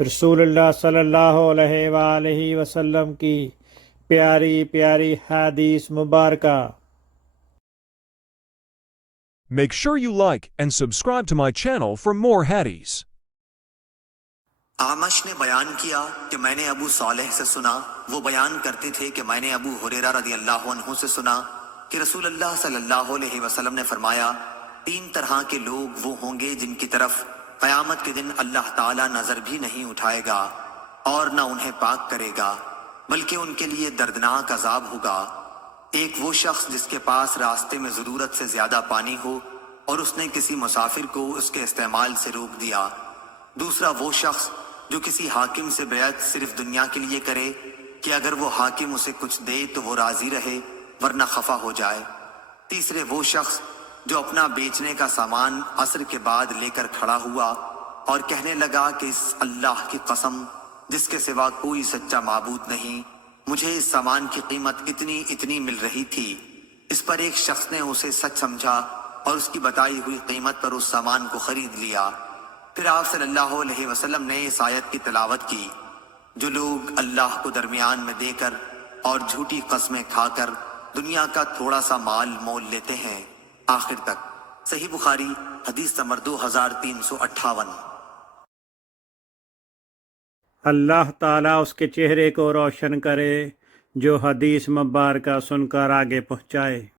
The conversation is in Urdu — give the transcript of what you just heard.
رسول اللہ صلی اللہ علیہ وآلہ وسلم کی پیاری پیاری حدیث مبارکہ۔ Make sure you like and subscribe to my channel for more hadiths. آمش نے بیان کیا کہ میں نے ابو صالح سے سنا، وہ بیان کرتے تھے کہ میں نے ابو ہریرہ رضی اللہ عنہ سے سنا کہ رسول اللہ صلی اللہ علیہ وسلم نے فرمایا، 3 طرح کے لوگ وہ ہوں گے جن کی طرف قیامت کے دن اللہ تعالیٰ نظر بھی نہیں اٹھائے گا اور نہ انہیں پاک کرے گا، بلکہ ان کے لیے دردناک عذاب ہوگا۔ ایک وہ شخص جس کے پاس راستے میں ضرورت سے زیادہ پانی ہو اور اس نے کسی مسافر کو اس کے استعمال سے روک دیا۔ دوسرا وہ شخص جو کسی حاکم سے بیعت صرف دنیا کے لیے کرے کہ اگر وہ حاکم اسے کچھ دے تو وہ راضی رہے ورنہ خفا ہو جائے۔ تیسرے وہ شخص جو اپنا بیچنے کا سامان عصر کے بعد لے کر کھڑا ہوا اور کہنے لگا کہ اس اللہ کی قسم جس کے سوا کوئی سچا معبود نہیں، مجھے اس سامان کی قیمت اتنی مل رہی تھی۔ اس پر ایک شخص نے اسے سچ سمجھا اور اس کی بتائی ہوئی قیمت پر اس سامان کو خرید لیا۔ پھر آپ صلی اللہ علیہ وسلم نے اس آیت کی تلاوت کی، جو لوگ اللہ کو درمیان میں دے کر اور جھوٹی قسمیں کھا کر دنیا کا تھوڑا سا مال مول لیتے ہیں، آخر تک۔ صحیح بخاری حدیث نمبر 2358۔ اللہ تعالیٰ اس کے چہرے کو روشن کرے جو حدیث مبارکہ سن کر آگے پہنچائے۔